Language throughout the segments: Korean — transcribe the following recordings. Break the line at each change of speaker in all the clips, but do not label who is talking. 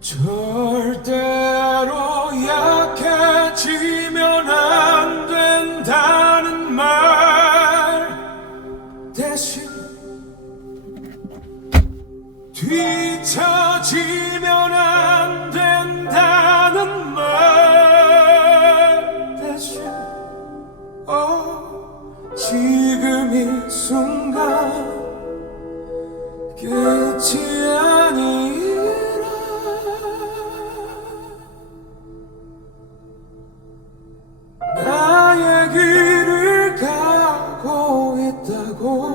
Joe. 이 순간 끝이 아니라. 나의 길을 가고 있다고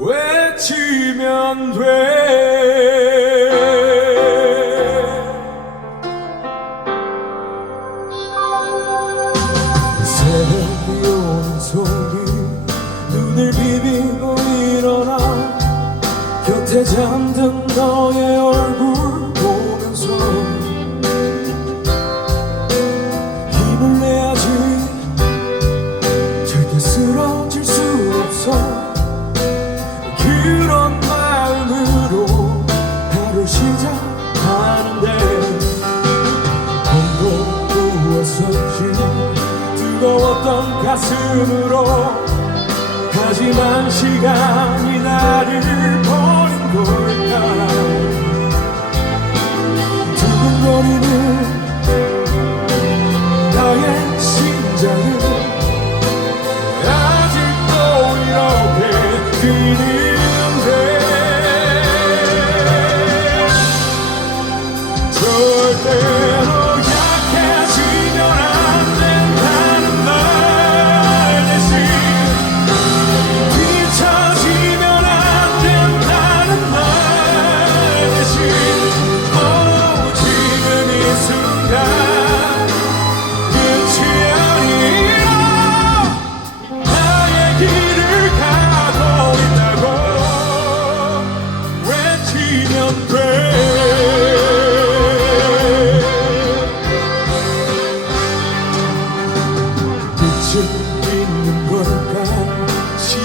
외치면 돼. 새비온 소리. 눈을 비비고 일어나. 곁에 잠든 너의 얼굴. 가슴으로 하지만 시간이 나를 버린 걸까? 두근거리는 나의 심장은 아직도 이렇게 뛰는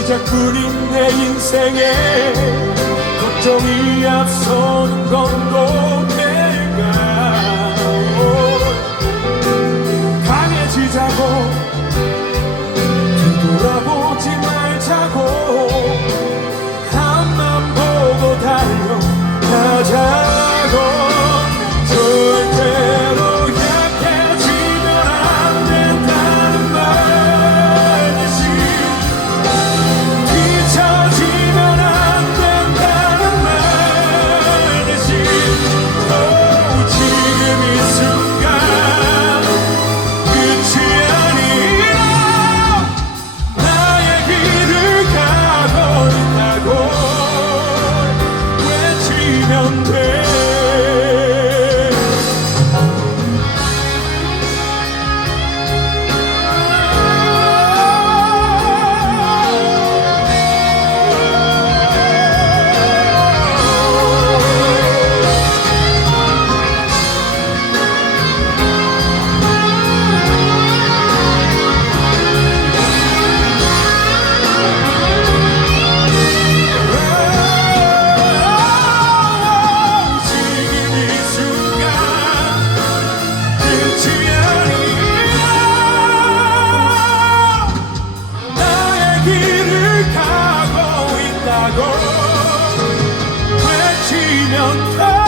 시작뿐인 내 인생에 걱정이 앞서는 건도 I'm throne.